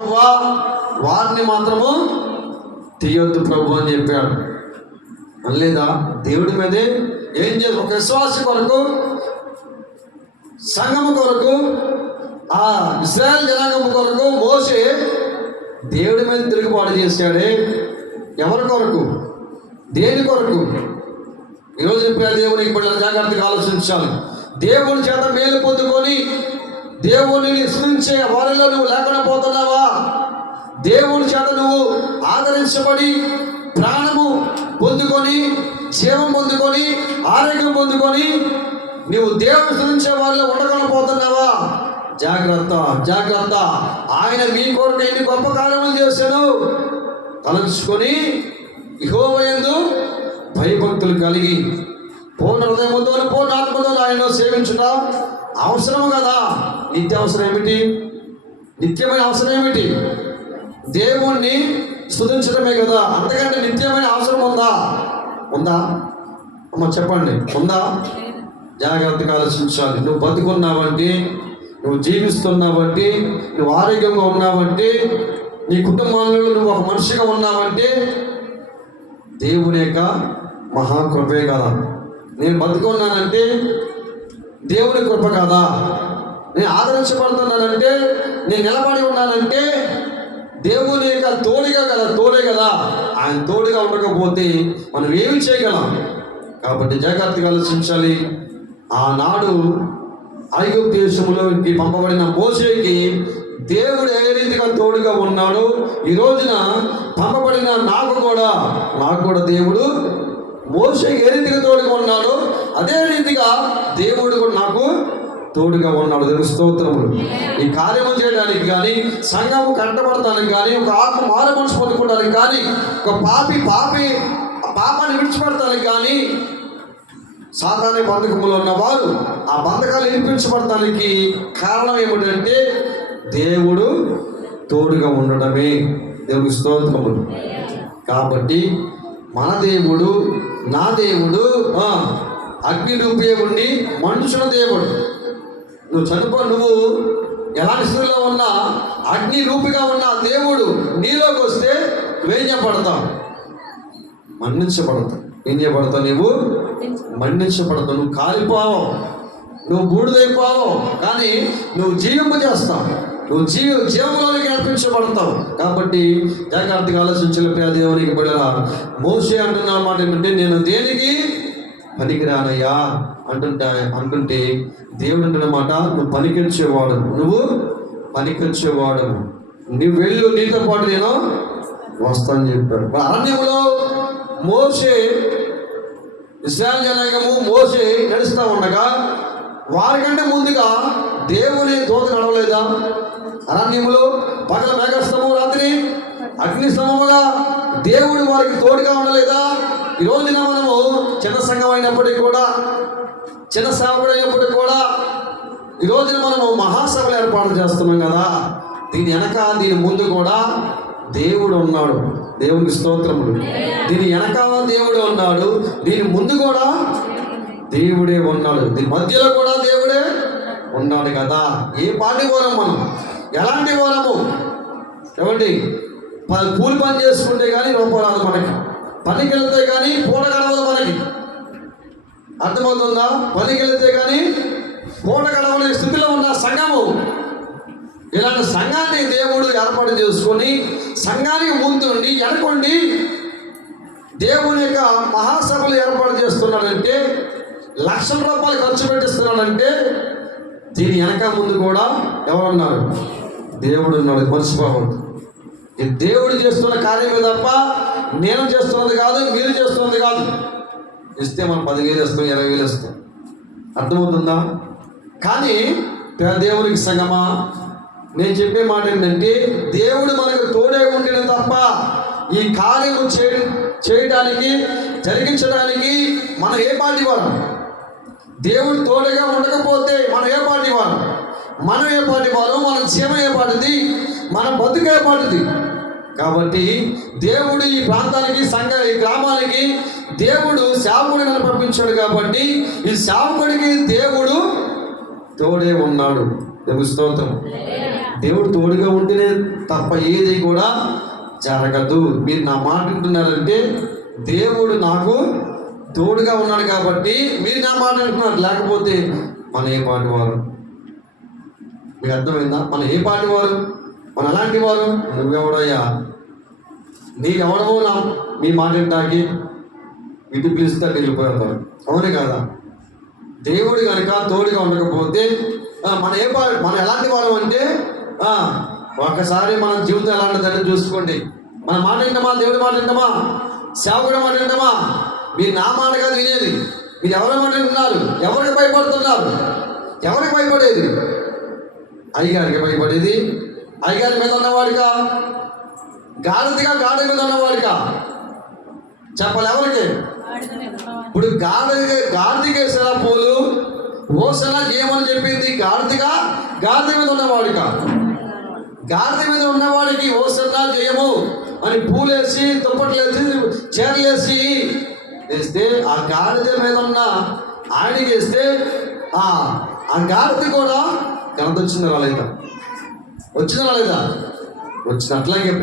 వారిని మాత్రము తీయొద్దు ప్రభు అని చెప్పాడు. అనలేదా? దేవుడి మీదే ఏం చేయాలి? ఒక విశ్వాసి కొరకు, సంఘము కొరకు, ఆ ఇశ్రాయేలు జనాంగం కొరకు మోషే దేవుడి మీద తిరుగుబాటు చేశాడే. ఎవరి కొరకు? దేని కొరకు? ఈరోజు దేవునికి బిడ్డలు జాగ్రత్తగా ఆలోచించాలి. దేవుని చేత మేలు పొందుకొని దేవుని విస్మరించే వారిలో నువ్వు లేకుండా పోతున్నావా? దేవుని చేత నువ్వు ఆదరించబడి ప్రాణము పొందుకొని, జీవం పొందుకొని, ఆరోగ్యం పొందుకొని నువ్వు దేవుని విస్మరించే వారిలో ఉండకుండా పోతున్నావా? జాగ్రత్త, జాగ్రత్త. ఆయన మీ కొరకు ఎన్ని గొప్ప కార్యములు చేశాను తలంచుకొని యెహోవా యందు భయభక్తులు కలిగి పూర్ణ హృదయముతో పూర్ణ ఆత్మతో ఆయన సేవించుట అవసరము కదా. నిత్య అవసరం ఏమిటి? నిత్యమైన అవసరం ఏమిటి? దేవుణ్ణి స్తుతించడమే కదా. అంతకంటే నిత్యమైన అవసరం ఉందా? ఉందా అమ్మ చెప్పండి, ఉందా? జాగ్రత్తగా ఆలోచించాలి. నువ్వు బతుకున్నావంటే, నువ్వు జీవిస్తున్నావంటే, నువ్వు ఆరోగ్యంగా ఉన్నావంటే, నీ కుటుంబంలో నువ్వు ఒక మనిషిగా ఉన్నావంటే దేవుని యొక్క మహాకృపే కదా. నేను బతుకున్నానంటే దేవుని కృప కదా. నేను ఆదరించబడుతున్నానంటే, నేను నిలబడి ఉన్నానంటే దేవుని యొక్క తోడుగా కదా, తోడే కదా. ఆయన తోడుగా ఉండకపోతే మనం ఏమి చేయగలం? కాబట్టి జాగ్రత్తగా ఆలోచించాలి. ఆనాడు ఐగుప్తు దేశంలోకి పంపబడిన మోషేకి దేవుడు ఏ రీతిగా తోడుగా ఉన్నాడు, ఈ రోజున పంపబడిన నాకు కూడా దేవుడు మోషేకి ఏ రీతిగా తోడుగా ఉన్నాడు, అదే రీతిగా దేవుడు కూడా నాకు తోడుగా ఉన్నాడు. దేవుని స్తోత్రములు. ఈ కార్యము చేయడానికి కానీ, సంఘము కట్టబడటానికి కానీ, ఒక ఆత్మ మారు మనసు పొందుకోవడానికి కానీ, ఒక పాపాన్ని విడిచిపెడతానికి కానీ, సాతాను బంధకములో ఉన్నవారు ఆ బంధకాలు విడిపించబడటానికి కారణం ఏమిటంటే దేవుడు తోడుగా ఉండడమే. దేవుని స్తోత్రములు. కాబట్టి మన దేవుడు, నా దేవుడు అగ్ని రూపే ఉండి మనుషుల దేవుడు. నువ్వు ఎలాంటి స్థితిలో ఉన్నా అగ్ని రూపిగా ఉన్న దేవుడు నీలోకి వస్తే నువ్వేం చేయబడతావు? మన్నించబడతావు. ఏం చేయబడతావు? నువ్వు మన్నించబడతావు. నువ్వు కాలిపోవు, నువ్వు బూడిదైపోవు, కానీ నువ్వు జీవింప చేస్తావు. నువ్వు జీవంలోకి నడిపించబడతావు. కాబట్టి జాగ్రత్తగా ఆలోచించాలి. ప్రియ దేవునికి బిడ్డలారా, మోషే అంటున్న మాట ఏమంటే, నేను దేనికి పనికిరానయ్యా అంటుంటే దేవుడు అంటున్న మాట, నువ్వు పనికొచ్చేవాడు, నువ్వు పనికొచ్చేవాడు, నువ్వు వెళ్ళు, నీతో పాటు నేను వస్తానని చెప్పాడు. అరణ్యంలో మోషే, ఇశ్రాయేలు జనాంగము మోషే నడుస్తూ ఉండగా వారికంటే ముందుగా దేవుని దూత నడవలేదా? అరణ్యములో పగల మేఘస్తంభము, రాత్రి అగ్నిస్తంభముగా దేవుడు వారికి తోడుగా ఉండలేదా? ఈ రోజున మనము చిన్న సంఘం అయినప్పటికీ కూడా, చిన్న సేవకుడు అయినప్పటికీ కూడా, ఈ రోజున మనము మహాసభలు ఏర్పాటు చేస్తున్నాం కదా. దీని ముందు కూడా దేవుడు ఉన్నాడు. దేవునికి స్తోత్రములు. దీని వెనకాల దేవుడే ఉన్నాడు, దీని ముందు కూడా దేవుడే ఉన్నాడు, దీని మధ్యలో కూడా దేవుడే ఉన్నాడు కదా. ఏ పార్టీ పోరాం మనం? ఎలాంటి పోరాము? ఏమండి, కూలి పని చేసుకుంటే కానీ రూపాయలు రాదు మనకి, పనికి వెళ్తే కానీ పూట గడవదు మనకి. అర్థమవుతుందా? పనికి వెళ్తే కానీ పూట గడవని స్థితిలో ఉన్న సంఘము, ఇలాంటి సంఘాన్ని దేవుడు ఏర్పాటు చేసుకొని సంఘానికి ముందుండి వెనకుండి దేవుని యొక్క మహాసభలు ఏర్పాటు చేస్తున్నాడంటే, లక్షల రూపాయలు ఖర్చు పెట్టిస్తున్నాడంటే దీని వెనక ముందు కూడా ఎవరున్నారు? దేవుడు ఉన్నాడు. మర్చిపోవద్దు. ఇది దేవుడు చేస్తున్న కార్యమే తప్ప నేను చేస్తున్నది కాదు, మీరు చేస్తున్నది కాదు. ఇస్తే మనం 10,000 ఇస్తాం, 20,000 ఇస్తాం. అర్థమవుతుందా? కానీ దేవునికి సంగమా, నేను చెప్పే మాట ఏంటంటే, దేవుడు మనకు తోడే ఉంటేనే తప్ప ఈ కార్యము చేయడానికి, జరిగించడానికి మనం ఏ పార్టీ వారం? దేవుడు తోడుగా ఉండకపోతే మనం ఏ పార్టీ వారం? మనం ఏ పార్టీ వారం? మన జీవం ఏ పాటిది? మన బతుకు ఏ పాటిది? కాబట్టి దేవుడు ఈ ప్రాంతానికి, ఈ గ్రామానికి దేవుడు సేవకుడిని పంపించాడు. కాబట్టి ఈ సేవకుడికి దేవుడు తోడే ఉన్నాడు. దేవుని స్తోత్రం. దేవుడు తోడుగా ఉంటేనే తప్ప ఏది కూడా జరగదు. మీరు నా మాట వింటున్నారంటే దేవుడు నాకు తోడుగా ఉన్నాడు కాబట్టి మీరు నా మాట వింటున్నారు. లేకపోతే మన ఏ పాటి వారు? మీకు అర్థమైందా? మన ఏ పాటి వారు? మన అలాంటి వారు? నువ్వెవడయ్యా? నీకెవడవో నా మీ మాట వింటాకి ఇటు పిలిస్తే వెళ్ళిపోతారు. అవునే కదా? దేవుడు కనుక తోడుగా ఉండకపోతే మనం ఎలాంటి వారు అంటే ఒకసారి మన జీవితం ఎలాంటిదని చూసుకోండి. మన మాట వింటామా? దేవుడి మాట వింటామా? సేవకుడి మాట వింటామా? మీరు నా మాట కాదు వినేది. మీరు ఎవరి మాట వింటున్నారు? ఎవరికి భయపడుతున్నారు? ఎవరికి భయపడేది? అయ్యగారికి భయపడేది? అయ్యగారి మీద ఉన్నవాడికా? గాడిద మీద ఉన్నవాడికా? చెప్పాలి ఎవరికి? ఇప్పుడు గాడిదకేసారా పూలు? ఓసన ఏమని చెప్పింది? గాడిద మీద ఉన్నవాడికా? గాడిద మీద ఉన్నవాడికి ఓసన జయము అని పూలేసి దుప్పట్లేసి చీరలేసి వేస్తే ఆ గాడిద మీద ఉన్న ఆయనకి వేస్తే ఆ గాడిద కూడా ఘనత వచ్చిందా లేదా? వచ్చిందా లేదా? వచ్చినట్లాగే